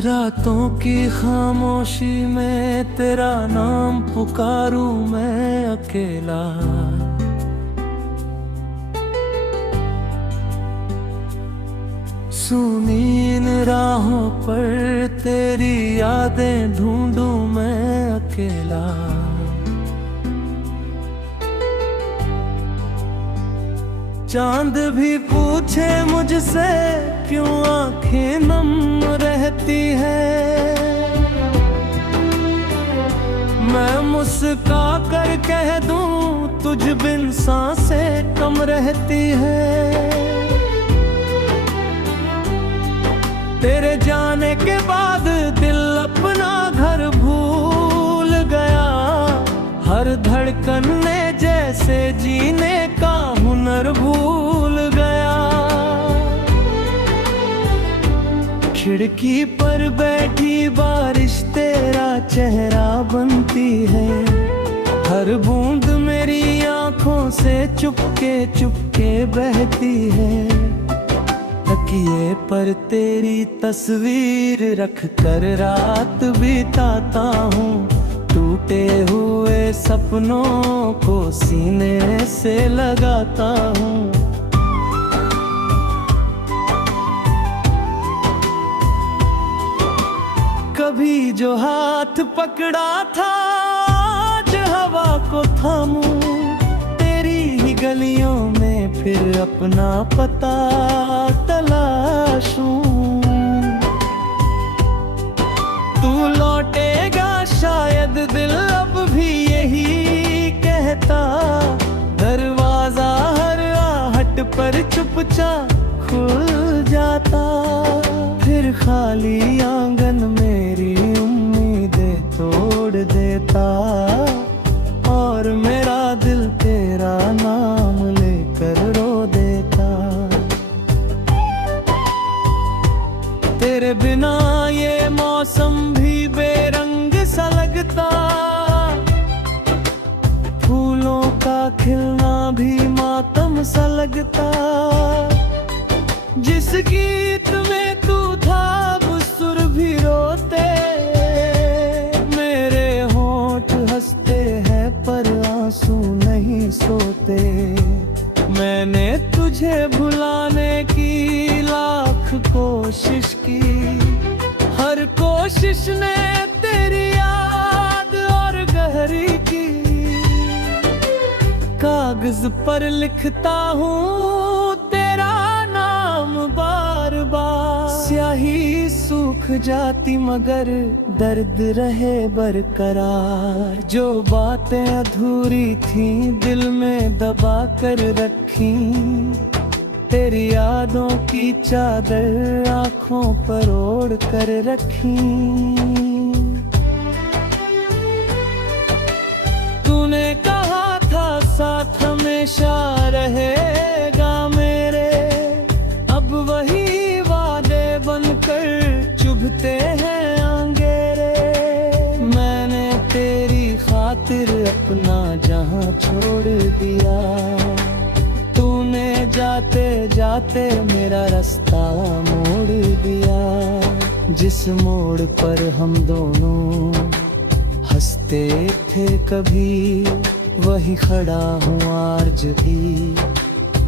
रातों की खामोशी में तेरा नाम पुकारूं मैं अकेला। सुनी इन राहों पर तेरी यादें ढूंढूं मैं अकेला। चांद भी पूछे मुझसे क्यों आंखें नम रहती है, मैं मुस्का कर कह दूं तुझ बिन सांसें कम रहती है। तेरे जाने के बाद दिल अपना घर भूल गया, हर धड़कन ने जैसे जीने का हुनर भूल गया। खिड़की पर बैठी बारिश तेरा चेहरा बनती है, हर बूंद मेरी आंखों से चुपके चुपके बहती है। तकिए पर तेरी तस्वीर रख कर रात बिताता हूँ, टूटे हुए सपनों को सीने से लगाता हूँ। कभी जो हाथ पकड़ा था आज हवा को थामूं, तेरी ही गलियों में फिर अपना पता तलाशूं। तू लौटेगा शायद दिल अब भी यही कहता, दरवाजा हर आहट पर चुपचाप खुल जाता। फिर खाली आंगन मेरी उम्मीदें तोड़ देता, और मेरा दिल तेरा नाम लेकर रो देता। तेरे बिना ये मौसम भी बेरंग सा लगता, फूलों का खिलना भी मातम सा लगता। जिस गीत में तू था वो सुर भी रोते, मेरे होंठ हंसते हैं पर आंसू नहीं सोते। मैंने तुझे भुलाने की लाख कोशिश की, हर कोशिश ने तेरी याद और गहरी की। कागज पर लिखता हूँ तेरा नाम बार बार, स्याही सूख जाती मगर दर्द रहे बरकरार। जो बातें अधूरी थीं दिल में दबा कर रखी, तेरी यादों की चादर आँखों पर ओढ़ कर रखी। तूने कहा था साथ हमेशा रहेगा मेरे, अब वही वादे बनकर चुभते हैं अंगेरे। मैंने तेरी खातिर अपना जहां छोड़ दिया, तूने जाते जाते मेरा रास्ता मोड़ दिया। जिस मोड़ पर हम दोनों हंसते थे कभी, वही खड़ा हूँ आज भी,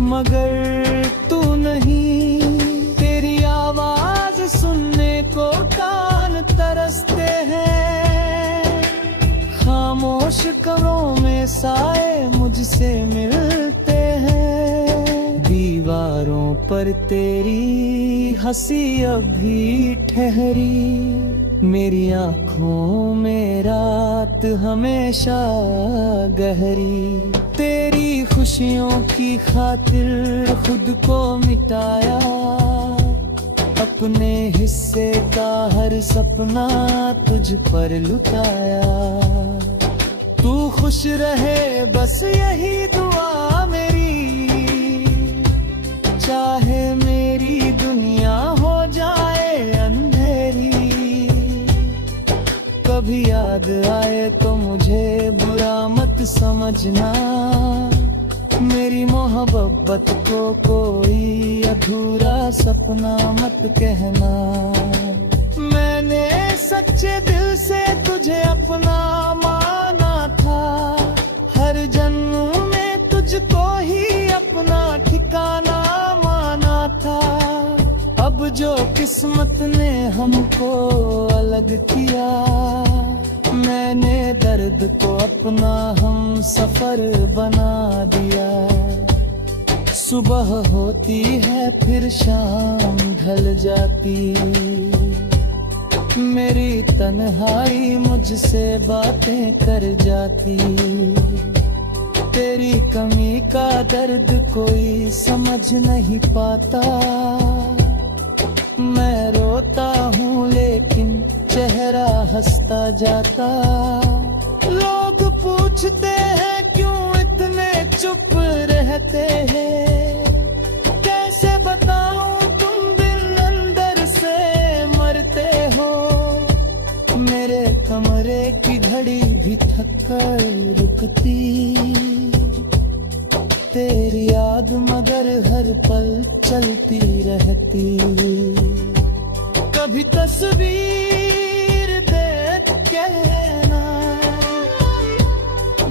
मगर तू नहीं। तेरी आवाज सुनने को कान तरसते हैं, खामोश कमरों में साए मुझसे मिलते हैं। दीवारों पर तेरी हंसी अभी ठहरी, मेरी आँखों में रात हमेशा गहरी। तेरी खुशियों की खातिर खुद को मिटाया, अपने हिस्से का हर सपना तुझ पर लुटाया। तू खुश रहे बस यही दुआ मेरी, चाहे मेरी दुनिया हो जाए अंधेरी। कभी याद आए तो मुझे बुरा मत समझना, मेरी मोहब्बत को कोई अधूरा सपना मत कहना। मैंने किस्मत ने हमको अलग किया, मैंने दर्द को अपना हम सफर बना दिया। सुबह होती है फिर शाम ढल जाती, मेरी तन्हाई मुझसे बातें कर जाती। तेरी कमी का दर्द कोई समझ नहीं पाता, मैं रोता हूँ लेकिन चेहरा हंसता जाता। लोग पूछते हैं क्यों इतने चुप रहते हैं, कैसे बताऊं तुम दिल अंदर से मरते हो। मेरे कमरे की घड़ी भी थक कर रुकती, तेरी याद मगर हर पल चलती रहती। कभी तस्वीर देख कहना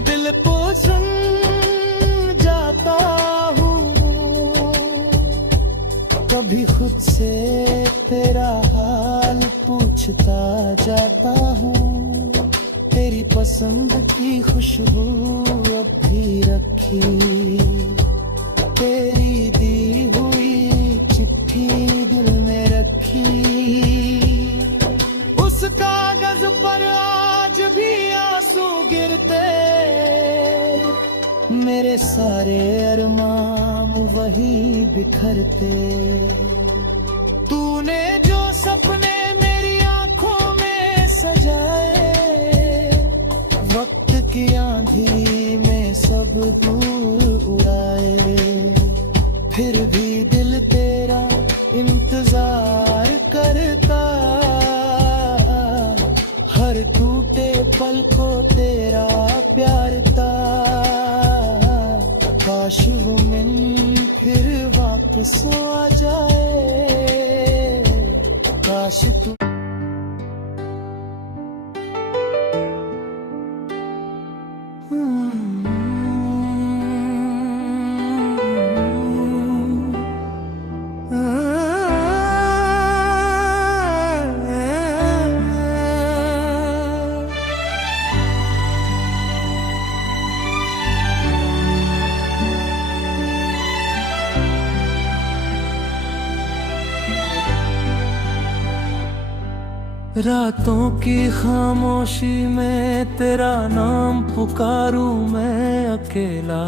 दिल को सुन जाता हूँ, कभी खुद से तेरा हाल पूछता जाता हूँ। तेरी पसंद की खुशबू अब भी रखी, तेरी दी हुई चिट्ठी दिल में रखी। उस कागज पर आज भी आंसू गिरते, मेरे सारे अरमान वही बिखरते। तूने जो सपने मेरी आंखों में सजाए, वक्त की आंधी में सब दूर उड़ाए। फिर भी दिल तेरा इंतजार करता, हर टूटे पल को तेरा प्यार था। काश वो मिल फिर वापस आ जाए, काश तू रातों की खामोशी में तेरा नाम पुकारूं मैं अकेला।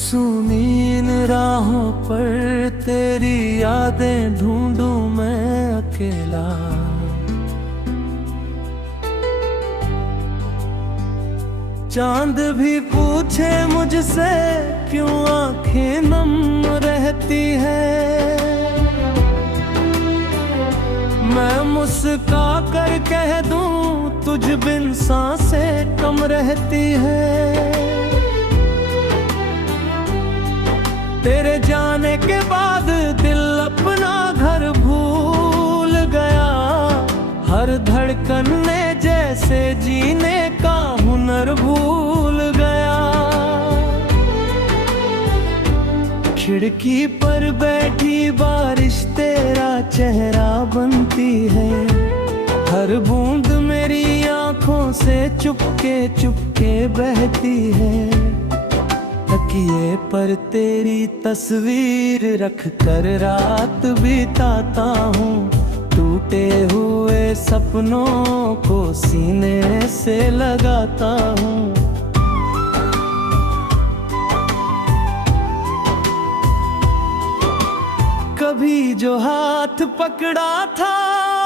सुनी इन राहों पर तेरी यादें ढूंढूं मैं अकेला। चांद भी पूछे मुझसे क्यों आंखें नम रहती है, मैं मुस्का कर कह दूं तुझ बिन सांसें कम रहती है। तेरे जाने के बाद दिल अपना घर भूल गया, हर धड़कन ने जैसे जीने का हुनर भूल गया। खिड़की पर बैठी बारिश तेरा चेहरा बनती है, हर बूंद मेरी आंखों से चुपके चुपके बहती है। तकिए पर तेरी तस्वीर रख कर रात बिताता हूँ, टूटे हुए सपनों को सीने से लगाता हूँ। कभी जो हाथ पकड़ा था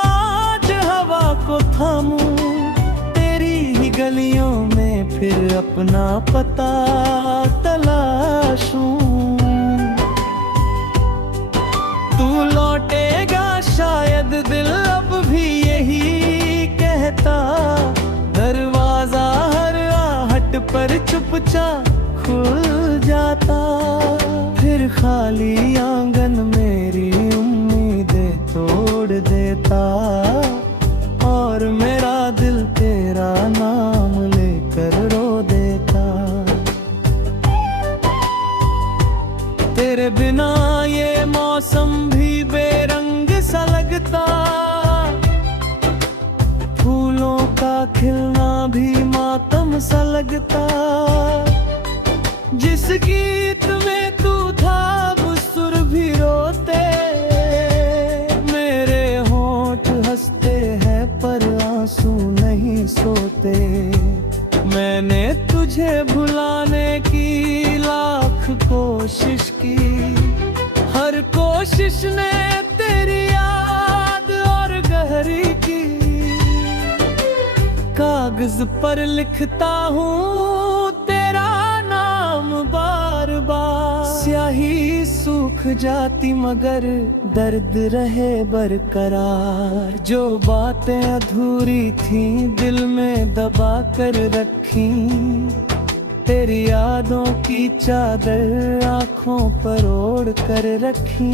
आज हवा को थामूं, तेरी ही गलियों में फिर अपना पता तलाशूं। तू लौटेगा शायद दिल अब भी यही कहता, दरवाजा हर आहट पर चुपचाप खुल जाता। फिर खाली आंगन मेरी उम्मीदें तोड़ देता, और मेरा दिल तेरा नाम लेकर रो देता। बिना ये मौसम भी बेरंग सा लगता, फूलों का खिलना भी मातम सा लगता। जिस गीत में तू था वो सुर भी रोते, मेरे होंठ हंसते हैं पर आंसू नहीं सोते। मैंने तुझे भुलाने की लाख कोशिश की, हर कोशिश ने तेरी याद और गहरी की। कागज पर लिखता हूँ तेरा नाम बार बार, स्याही सूख जाती मगर दर्द रहे बरकरार। जो बातें अधूरी थीं दिल में दबा कर रखी, तेरी यादों की चादर आँखों पर ओढ़ कर रखी।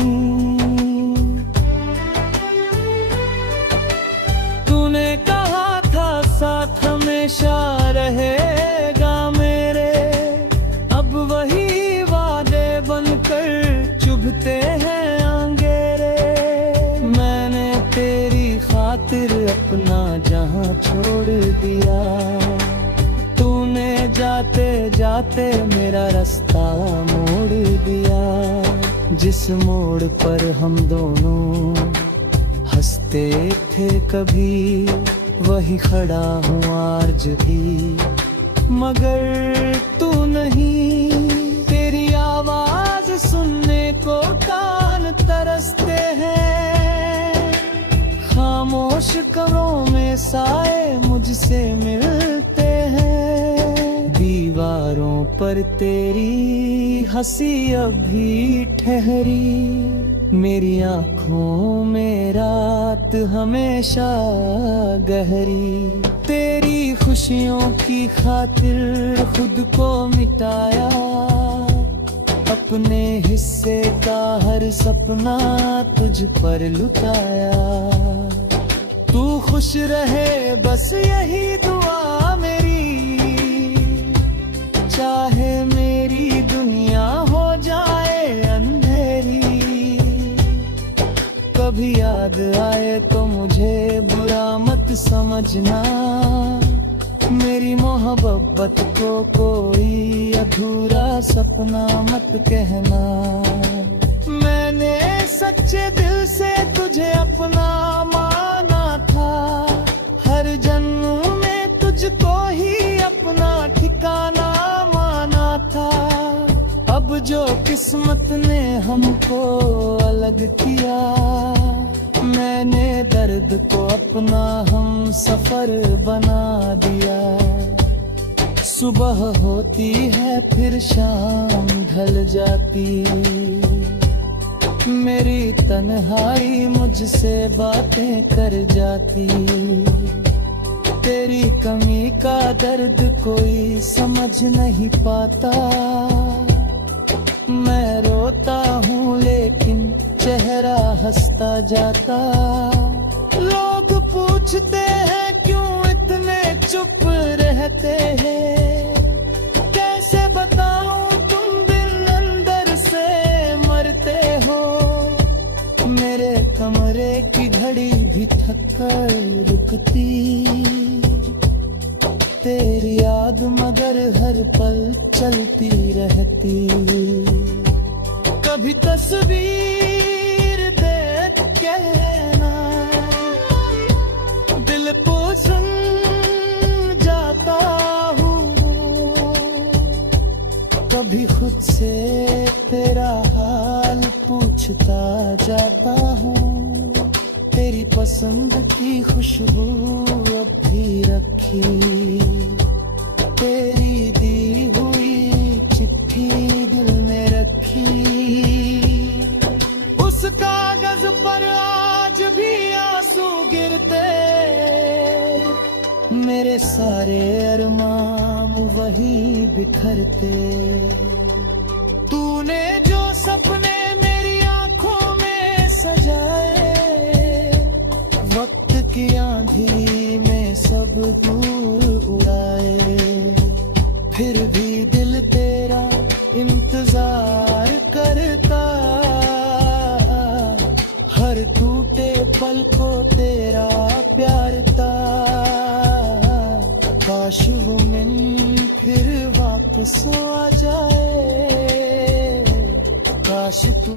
तूने कहा था साथ हमेशा रहेगा मेरे, अब वही वादे बनकर चुभते हैं अंगेरे। मैंने तेरी खातिर अपना जहां छोड़ दिया, तूने जाते जाते मेरा रास्ता मोड़ दिया। जिस मोड़ पर हम दोनों हंसते थे कभी, वही खड़ा हूँ आज भी, मगर तू नहीं। तेरी आवाज सुनने को कान तरसते हैं, खामोश कमरों में साए मुझसे मिलते हैं। दीवारों पर तेरी हंसी अभी ठहरी, मेरी आँखों में रात हमेशा गहरी। तेरी खुशियों की खातिर खुद को मिटाया, अपने हिस्से का हर सपना तुझ पर लुटाया। तू खुश रहे बस यही दुआ मेरी, चाहे मेरी दुनिया हो जाए अंधेरी। कभी याद आए तो मुझे बुरा मत समझना, मेरी मोहब्बत को कोई अधूरा सपना मत कहना। मैंने सच्चे दिल से तुझे अपना माना था, हर जन्म में तुझको ही अपना ठिकाना माना था। अब जो किस्मत ने हमको अलग किया, मैंने दर्द को अपना हम सफर बना दिया। सुबह होती है फिर शाम ढल जाती, मेरी तन्हाई मुझसे बातें कर जाती। तेरी कमी का दर्द कोई समझ नहीं पाता, मैं रोता हूँ लेकिन चेहरा हंसता जाता। लोग पूछते हैं क्यों इतने चुप रहते हैं, कैसे बताऊं तुम दिल अंदर से मरते हो। मेरे कमरे की घड़ी भी थक कर रुकती, तेरी याद मगर हर पल चलती रहती। कभी तस्वीर देख कहना, दिल को सुन जाता हूँ। कभी खुद से तेरा हाल पूछता जाता हूँ, तेरी पसंद की खुशबू अब भी रखी, तेरी दी हुई चिट्ठी दिल में रखी। उस कागज पर आज भी आंसू गिरते, मेरे सारे अरमान वही बिखरते। तूने जो सपने मेरी आंखों में सजाए, वक्त की आंधी में सब दूर उड़ाए। फिर भी दिल तेरा इंतजार करता पल को तेरा प्यार था। काश वो मिन फिर वापस आ जाए, काश तू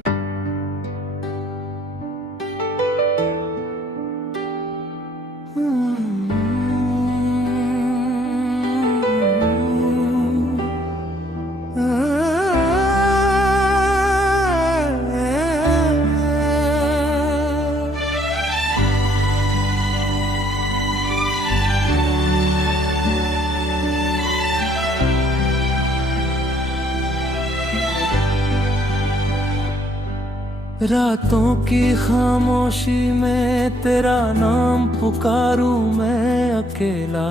रातों की खामोशी में तेरा नाम पुकारूं मैं अकेला।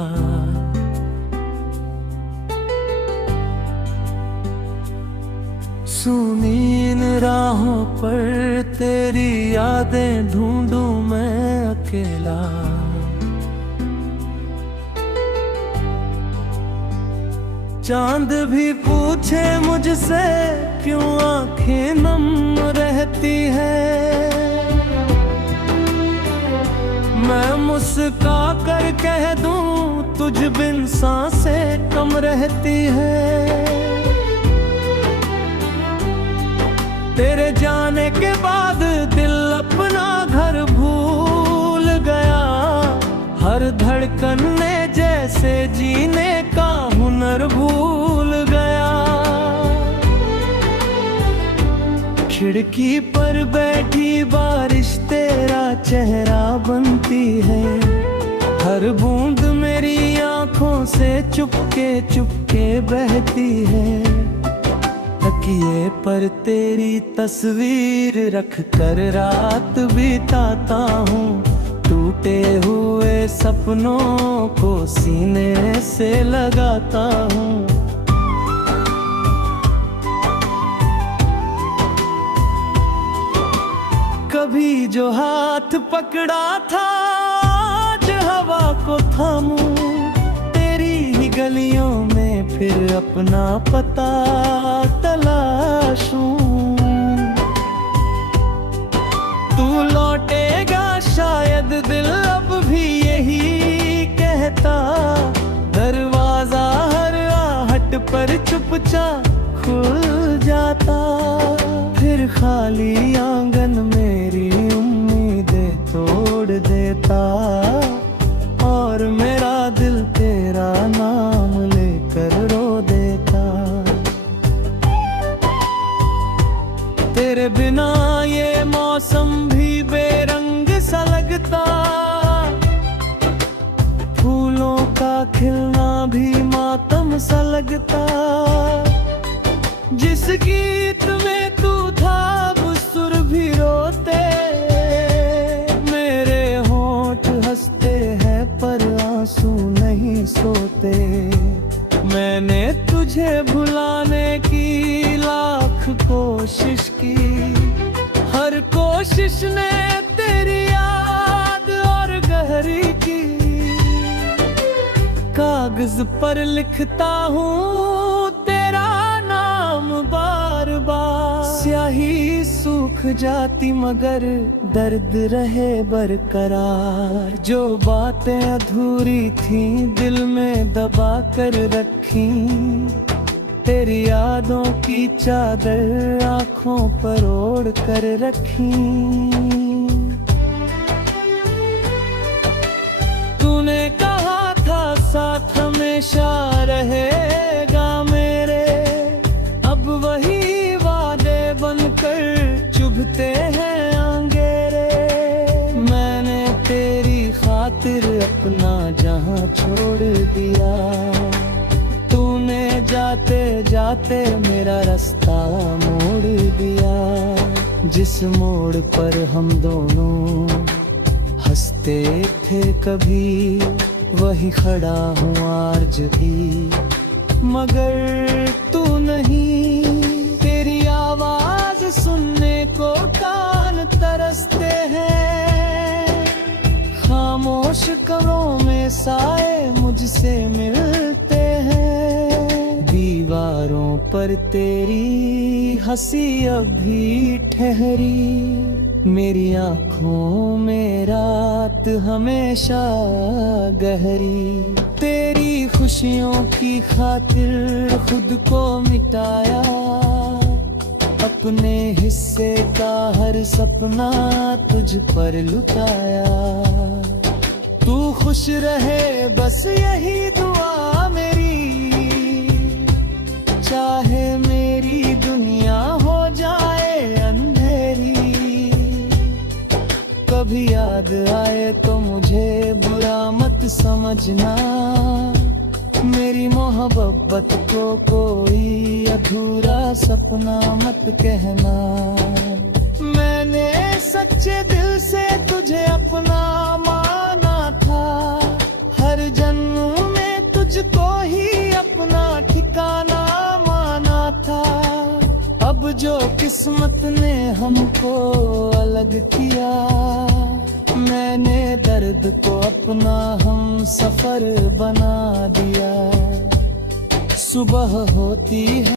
सुनी इन राहों पर तेरी यादें ढूंढूं मैं अकेला। चांद भी पूछे मुझसे क्यों आंखें नम रहती है, मैं मुस्का कर कह दूं तुझ बिन सांसें कम रहती है। तेरे जाने के बाद दिल अपना घर भूल गया, हर धड़कन ने जैसे जीने का हुनर भूल गया। खिड़की पर बैठी बारिश तेरा चेहरा बनती है, हर बूंद मेरी आंखों से चुपके चुपके बहती है। तकिए पर तेरी तस्वीर रख कर रात बिताता हूँ, टूटे हुए सपनों को सीने से लगाता हूँ। कभी जो हाथ पकड़ा था आज हवा को थामूं, तेरी ही गलियों में फिर अपना पता तलाशूं। तू लौटेगा शायद दिल अब भी यही कहता, दरवाजा हर आहट पर चुपचाप खुल जाता। फिर खाली आंगन मेरी उम्मीदें तोड़ देता, और मेरा दिल तेरा नाम लेकर रो देता। तेरे बिना ये मौसम भी बेरंग सा लगता, फूलों का खिलना भी मातम सा लगता। जिस गीत में तू था वो सुर भी रोते, मेरे होंठ हंसते हैं पर आंसू नहीं सोते। मैंने तुझे भुलाने की लाख कोशिश की, हर कोशिश ने तेरी याद और गहरी की। कागज पर लिखता हूँ तेरा नाम बार बार, स्याही सूख जाती मगर दर्द रहे बरकरार। जो बातें अधूरी थीं दिल में दबा कर रखी, तेरी यादों की चादर आँखों पर ओढ़ कर रखी। तूने कहा था साथ हमेशा रहेगा मेरे, अब वही वादे बनकर चुभते हैं अंगेरे। मैंने तेरी खातिर अपना जहां छोड़ दिया, तूने जाते जाते मेरा रास्ता मोड़ दिया। जिस मोड़ पर हम दोनों हंसते थे कभी, वही खड़ा हूँ आज भी, मगर तू नहीं। तेरी आवाज सुनने को कान तरसते हैं, खामोश कमरों में साए मुझसे मिलते हैं। दीवारों पर तेरी हंसी अब भी ठहरी, मेरी आँखों में रात हमेशा गहरी, तेरी खुशियों की खातिर खुद को मिटाया, अपने हिस्से का हर सपना तुझ पर लुटाया। तू खुश रहे बस यही दुआ मेरी, चाहे मेरी दुनिया हो जाए अंधेरी। कभी याद आए तो मुझे बुरा मत समझना, मेरी मोहब्बत को कोई अधूरा सपना मत कहना। मैंने सच्चे दिल से तुझे अपना माना था, हर जन्म में तुझको ही अपना ठिकाना माना था। अब जो किस्मत ने हमको अलग किया, मैंने दर्द को अपना हम सफर बना दिया। सुबह होती है